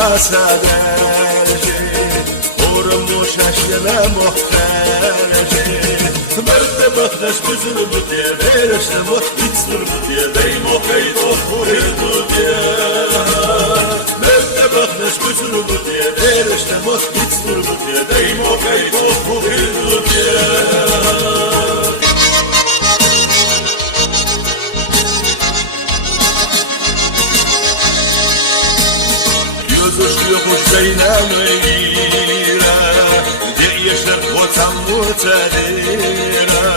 حسدرجي ورموش أشلنا محترجي مرد بخنش بزر بطيا بيرش نموت بيتصر بطيا دايمو قيدو خوريدو ديا مرد بخنش بزر بطيا بيرش نموت بيتصر بطيا دايمو قيدو خوريدو ديا Yokuş beynamıyla Değişir kotam mutadira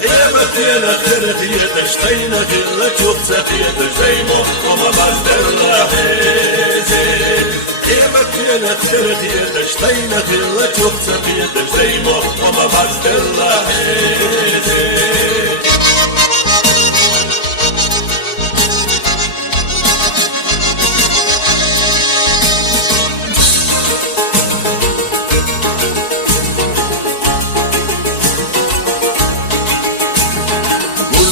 Kıyamet yine kırıkıya Teştayna kılla çok sakiye Teştaymo ama bazdırla hezi Kıyamet yine kırıkıya Teştayna kılla çok sakiye Teştaymo ama bazdırla hezi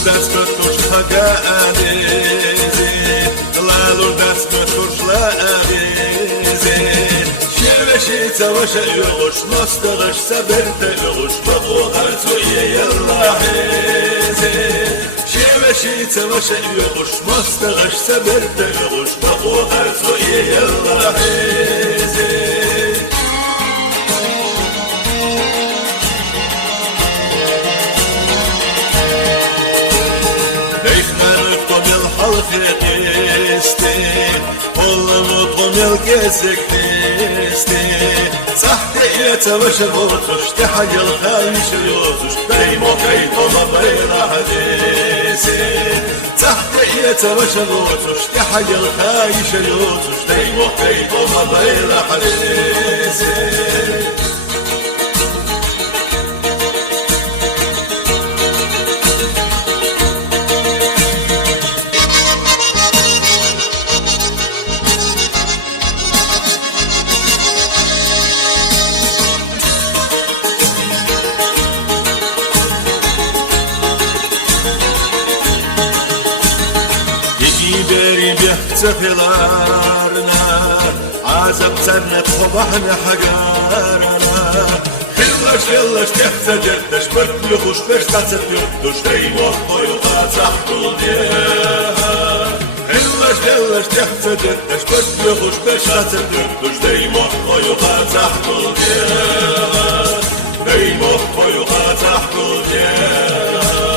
دست توش خداعیزی لالور دست توش لعیزی شوشی توش یوش مستغش سبرت یوش بقوهر توی یلاحیزی شوشی توش یوش مستغش سبرت یوش بقوهر توی یلاحیزی Halkısti, oğlumu tomel gezeklisti Sahtiye tavaşa botuş, tehayıl kayış yozuş Beymo kaytoma bayrahdisi Sahtiye tavaşa botuş, tehayıl kayış yozuş Beymo kaytoma bayrahdisi بيري بيحتفلارنا عزب سنة صباحنا حجارنا خلش يلش تحتجدش برد يخش بش تحت يدش دايما طيوطا تحتو ديها خلش يلش تحتجدش برد يخش بش تحت يدش دايما طيوطا تحتو ديها دايما طيوطا تحتو ديها